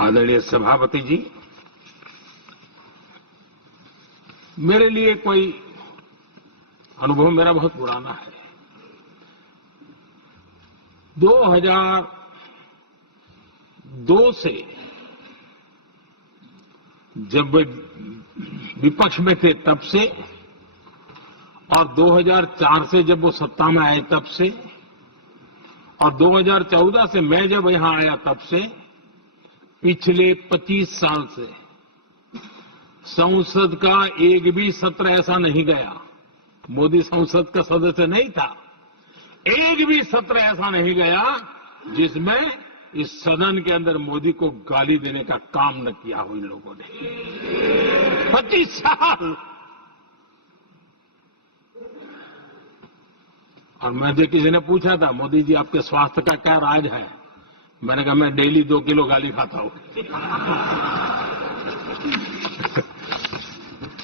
आदरणीय सभापति जी, मेरे लिए कोई अनुभव मेरा बहुत पुराना है। 2002 से जब वे विपक्ष में थे तब से, और 2004 से जब वो सत्ता में आए तब से, और 2014 से मैं जब यहां आया तब से, पिछले 25 साल से संसद का एक भी सत्र ऐसा नहीं गया, मोदी संसद का सदस्य नहीं था, एक भी सत्र ऐसा नहीं गया जिसमें इस सदन के अंदर मोदी को गाली देने का काम न किया हो इन लोगों ने। 25 साल। और मुझे किसी ने पूछा था, मोदी जी आपके स्वास्थ्य का क्या राज है? मैंने कहा मैं डेली 2 किलो गाली खाता हूं।